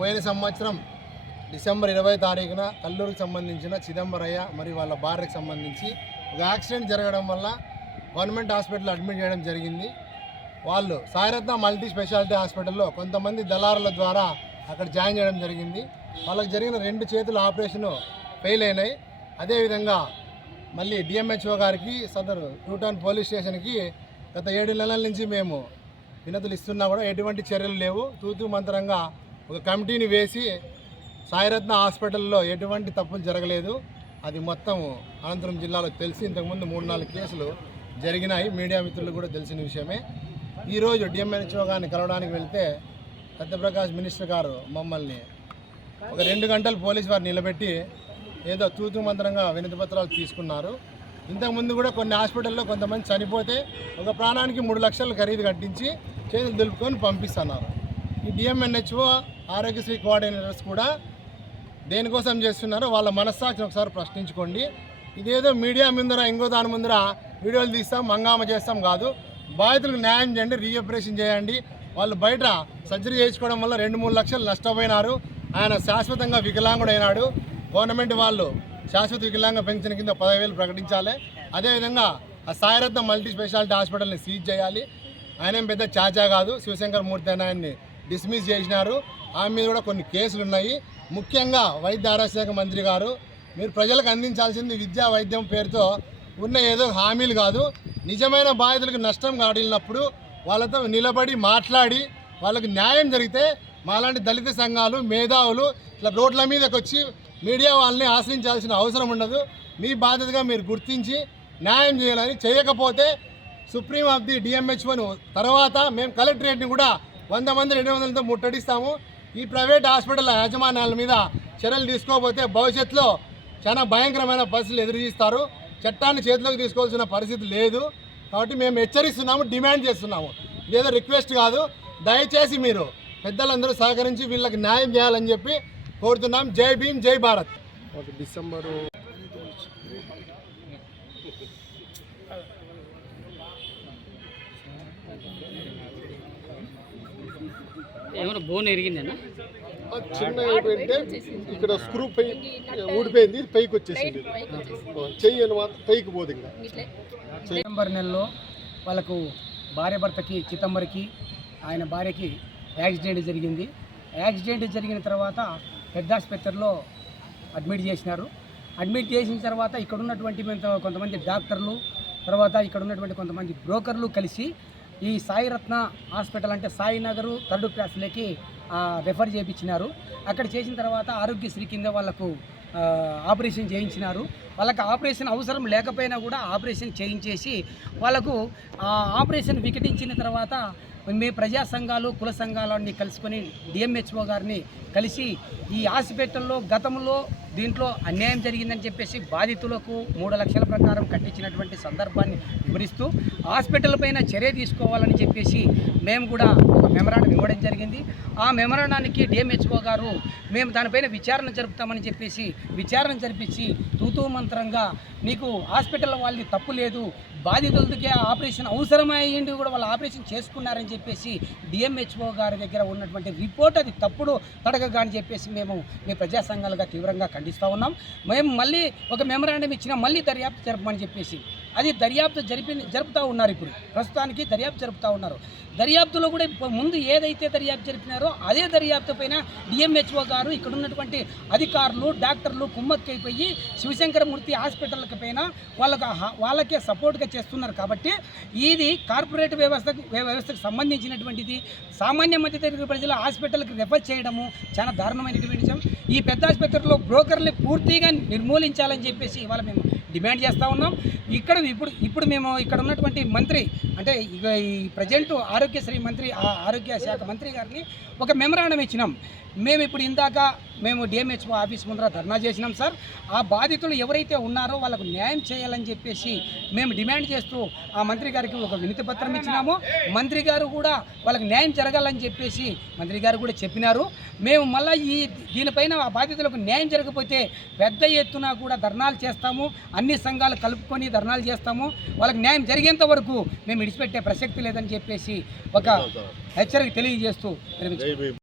పోయిన సంవత్సరం డిసెంబర్ 20వ తారీఖున కల్లూరుకు సంబంధించిన చిదంబరయ్య మరియు వాళ్ళ భార్యకు సంబంధించి ఒక యాక్సిడెంట్ జరగడం వల్ల గవర్నమెంట్ హాస్పిటల్లో అడ్మిట్ చేయడం జరిగింది. వాళ్ళు సాయిరత్న మల్టీ స్పెషాలిటీ హాస్పిటల్లో కొంతమంది దళారుల ద్వారా అక్కడ జాయిన్ చేయడం జరిగింది. వాళ్ళకి జరిగిన 2 చేతుల ఆపరేషన్ ఫెయిల్ అయినాయి. అదేవిధంగా మళ్ళీ డిఎంహెచ్ఓ గారికి సదరు 2 టౌన్ పోలీస్ స్టేషన్కి గత 7 నెలల నుంచి మేము వినతులు ఇస్తున్నా కూడా ఎటువంటి చర్యలు లేవు. తూతూ మంత్రంగా ఒక కమిటీని వేసి సాయిరత్న హాస్పిటల్లో ఎటువంటి తప్పులు జరగలేదు. అది మొత్తం అనంతపురం జిల్లాలో తెలిసి ఇంతకుముందు 3-4 కేసులు జరిగినాయి. మీడియా మిత్రులు కూడా తెలిసిన విషయమే. ఈరోజు డిఎంహెచ్ఓ గారిని కలవడానికి వెళ్తే సత్యప్రకాష్ మినిస్టర్ గారు మమ్మల్ని ఒక 2 గంటలు పోలీసు వారు నిలబెట్టి ఏదో తూతూ మంత్రంగా వినతి పత్రాలు తీసుకున్నారు. ఇంతకుముందు కూడా కొన్ని హాస్పిటల్లో కొంతమంది చనిపోతే ఒక ప్రాణానికి 3 లక్షలు ఖరీదు కట్టించి చేతులు దులుపుకొని పంపిస్తున్నారు. ఈ డిఎంఎన్హెచ్ఓ ఆరోగ్యశ్రీ కోఆర్డినేటర్స్ కూడా దేనికోసం చేస్తున్నారో వాళ్ళ మనస్సాక్షిని ఒకసారి ప్రశ్నించుకోండి. ఇదేదో మీడియా ముందర ఇంకో దాని ముందర వీడియోలు తీస్తాం హంగామా చేస్తాం కాదు. బాధితులకు న్యాయం చేయండి, రీఆపరేషన్ చేయండి. వాళ్ళు బయట సర్జరీ చేయించుకోవడం వల్ల 2-3 లక్షలు నష్టపోయినారు. ఆయన శాశ్వతంగా వికలాంగుడైనాడు. గవర్నమెంట్ వాళ్ళు శాశ్వత వికలాంగ పెన్షన్ కింద 10,000 ప్రకటించాలి. అదేవిధంగా ఆ సాయిరత్న మల్టీ స్పెషాలిటీ హాస్పిటల్ని సీజ్ చేయాలి. ఆయన పెద్ద చాచా కాదు, శివశంకర్ మూర్తి అని ఆయన్ని డిస్మిస్ చేసినారు. ఆమె మీద కూడా కొన్ని కేసులు ఉన్నాయి. ముఖ్యంగా వైద్య ఆరోగ్య శాఖ మంత్రి గారు, మీరు ప్రజలకు అందించాల్సింది విద్యా వైద్యం పేరుతో ఉన్న ఏదో హామీలు కాదు. నిజమైన బాధితులకు నష్టం కాడినప్పుడు వాళ్ళతో నిలబడి మాట్లాడి వాళ్ళకి న్యాయం జరిగితే మాలాంటి దళిత సంఘాలు మేధావులు ఇట్లా రోడ్ల మీదకి వచ్చి మీడియా వాళ్ళని ఆశ్రయించాల్సిన అవసరం ఉండదు. మీ బాధ్యతగా మీరు గుర్తించి న్యాయం చేయాలని, చేయకపోతే సుప్రీం ఆఫ్ ది డిఎంహెచ్ఓను తర్వాత మేము కలెక్టరేట్ని కూడా 100 మంది 200తో ముట్టడిస్తాము. ఈ ప్రైవేట్ హాస్పిటల్ యాజమాన్యాల మీద చర్యలు తీసుకోకపోతే భవిష్యత్తులో చాలా భయంకరమైన పరిస్థితులు ఎదురుస్తారు. చట్టాన్ని చేతిలోకి తీసుకోవాల్సిన పరిస్థితి లేదు. కాబట్టి మేము హెచ్చరిస్తున్నాము, డిమాండ్ చేస్తున్నాము. ఇదేదో రిక్వెస్ట్ కాదు. దయచేసి మీరు పెద్దలందరూ సహకరించి వీళ్ళకి న్యాయం చేయాలని చెప్పి కోరుతున్నాం. జై భీమ్, జై భారత్. డిసెంబరు ఏమైనా బోన్ ఎరిగిందన్నా? చిన్న ఏంటంటే ఇక్కడ స్క్రూ పై ఊడిపోయింది, పైకి వచ్చేసింది. చెయ్యి పైకి పోదు. ఇంకా డిసెంబర్ నెలలో వాళ్ళకు భార్య భర్తకి చిదంబరికి ఆయన భార్యకి యాక్సిడెంట్ జరిగింది. యాక్సిడెంట్ జరిగిన తర్వాత పెద్ద ఆసుపత్రిలో అడ్మిట్ చేసినారు. అడ్మిట్ చేసిన తర్వాత ఇక్కడ ఉన్నటువంటి కొంతమంది డాక్టర్లు, తర్వాత ఇక్కడ ఉన్నటువంటి కొంతమంది బ్రోకర్లు కలిసి ఈ సాయిరత్న హాస్పిటల్ అంటే సాయినగరు 3rd క్లాస్లోకి రెఫర్ చేయించినారు. అక్కడ చేసిన తర్వాత ఆరోగ్యశ్రీ కింద వాళ్ళకు ఆపరేషన్ చేయించినారు. వాళ్ళకి ఆపరేషన్ అవసరం లేకపోయినా కూడా ఆపరేషన్ చేయించేసి వాళ్ళకు ఆపరేషన్ వికటించిన తర్వాత మేము ప్రజా సంఘాలు కుల సంఘాలన్నీ కలుసుకొని డిఎంహెచ్ఓ గారిని కలిసి ఈ హాస్పిటల్లో గతంలో దీంట్లో అన్యాయం జరిగిందని చెప్పేసి బాధితులకు 3 లక్షల ప్రకారం కట్టించినటువంటి సందర్భాన్ని వివరిస్తూ హాస్పిటల్ పైన చర్య తీసుకోవాలని చెప్పేసి మేము కూడా ఒక మెమరాండం ఇవ్వడం జరిగింది. ఆ మెమరాండానికి డిఎంహెచ్ఓ గారు మేము దానిపైన విచారణ జరుపుతామని చెప్పేసి విచారణ జరిపించి తూతూ మంత్రంగా నీకు హాస్పిటల్ వాళ్ళది తప్పు లేదు, బాధితులకి ఆపరేషన్ అవసరమయ్యింది కూడా వాళ్ళు ఆపరేషన్ చేసుకున్నారని చెప్పేసి డిఎంహెచ్ఓ గారి దగ్గర ఉన్నటువంటి రిపోర్ట్ అది తప్పుడు తడగగా అని చెప్పేసి మేము ప్రజా సంఘాలుగా తీవ్రంగా ఖండిస్తూ ఉన్నాం. మేము మళ్ళీ ఒక మెమరాండం ఇచ్చినా మళ్ళీ దర్యాప్తు జరపమని చెప్పేసి అది దర్యాప్తు జరుపుతూ ఉన్నారు. ఇప్పుడు ప్రస్తుతానికి దర్యాప్తు జరుపుతూ ఉన్నారు. దర్యాప్తులో కూడా ముందు ఏదైతే దర్యాప్తు జరిపినారో అదే దర్యాప్తు పైన డిఎంహెచ్ఓ గారు ఇక్కడ ఉన్నటువంటి అధికారులు డాక్టర్లు కుమ్మక్కైపోయి శివశంకరమూర్తి హాస్పిటల్కి పైన వాళ్ళకే సపోర్ట్గా చేస్తున్నారు. కాబట్టి ఇది కార్పొరేట్ వ్యవస్థకు సంబంధించినటువంటిది. సామాన్య మధ్యతరగతి ప్రజల హాస్పిటల్కి రెఫర్ చేయడము చాలా దారుణమైనటువంటి విషయం. ఈ పెద్ద ఆసుపత్రిలో బ్రోకర్లు పూర్తిగా నిర్మూలించాలని చెప్పేసి ఇవాళ మేము డిమాండ్ చేస్తూ ఉన్నాం. ఇప్పుడు మేము ఇక్కడ ఉన్నటువంటి మంత్రి అంటే ఇక ఈ ప్రజెంట్ ఆరోగ్యశ్రీ మంత్రి ఆరోగ్య శాఖ మంత్రి గారిని ఒక మెమరాండం ఇచ్చినాం. మేము ఇప్పుడు ఇందాక మేము డిఎంహెచ్ఓ ఆఫీస్ ముందర ధర్నా చేసినాం సార్. ఆ బాధితులు ఎవరైతే ఉన్నారో వాళ్ళకు న్యాయం చేయాలని చెప్పేసి మేము డిమాండ్ చేస్తూ ఆ మంత్రి గారికి ఒక వినతి పత్రం ఇచ్చినాము. మంత్రి గారు కూడా వాళ్ళకి న్యాయం జరగాలని చెప్పేసి మంత్రి గారు కూడా చెప్పినారు. మేము మళ్ళీ దీనిపైన ఆ బాధితులకు న్యాయం జరగకపోతే పెద్ద ఎత్తున కూడా ధర్నాలు చేస్తాము. అన్ని సంఘాలు కలుపుకొని ధర్నాలు చేస్తాము. వాళ్ళకి న్యాయం జరిగేంత వరకు మేము విడిచిపెట్టే ప్రసక్తి లేదని చెప్పేసి ఒక హెచ్చరిక తెలియజేస్తూ